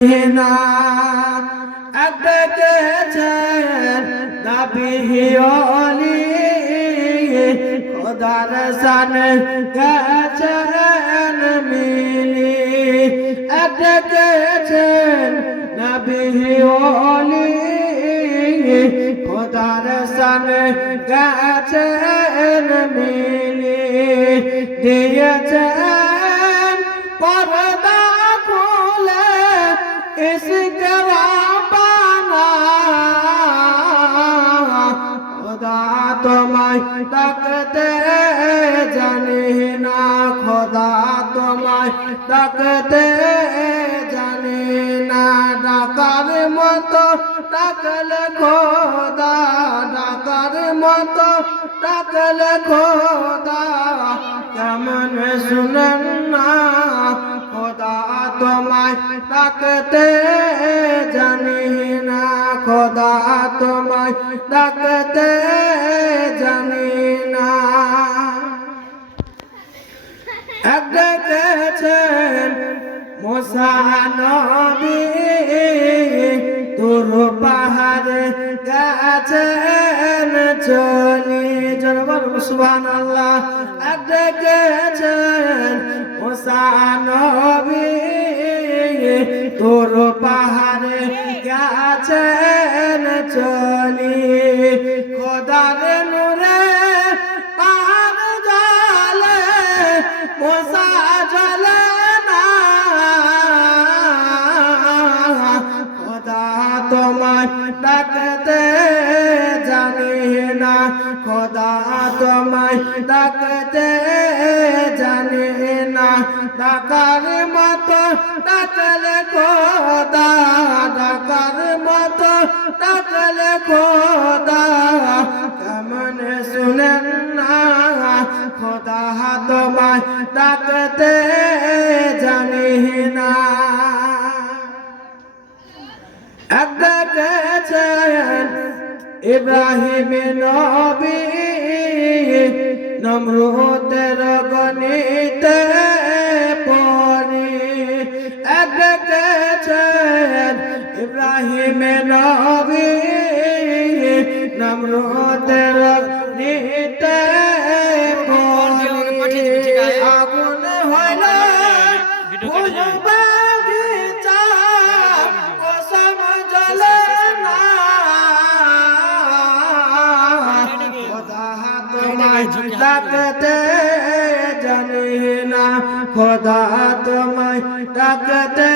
না ডেকেছেন নবী ওলি খোদার শান গেছেন মিলি ডেকেছেন নবী ওলি খোদার শান গেছেন মিলি দিয়েছেন পর্দা খুলে इसके रापाना खुदा तुम्हें तकते जाने ना खुदा तुम्हें तकते जाने ना डाकर मतो डाकल खुदा डाकर मतो डाकल खुदा कमन सुनना खुदा तुम्हें तकते जानी ना खुदा तुम्हें तकते जानी ना डकेছেন मूसा नबी तुर पहाड़ গেছেন চলি জনবর সুবহানাল্লাহ ডকেছেন मूसा नबी তোর পাহাড়ে গেছেন চলি খোদার নূরে পাহাড় জলে মুসা জলে না খোদা তোমায় ডাকতে জানি না খোদা তোমায় ডাকতে জানি না ডাকার মতো ডাকলে খোদা ডাকার মতো ডাকলে খোদা কেমন শুনেন না খোদা তোমায় ডাকতে জানি না ডেকেছেন ইব্রাহিম নবী নমরুদের গণিতে পড়ি ডেকেছেন ইব্রাহিম নবী নমরুদের গণিতে পড়ি আগুন হইল বাগিচা কসম জ্বলে না খোদা তোমায় ডাকতে জানি না খোদা তোমায় ডাকতে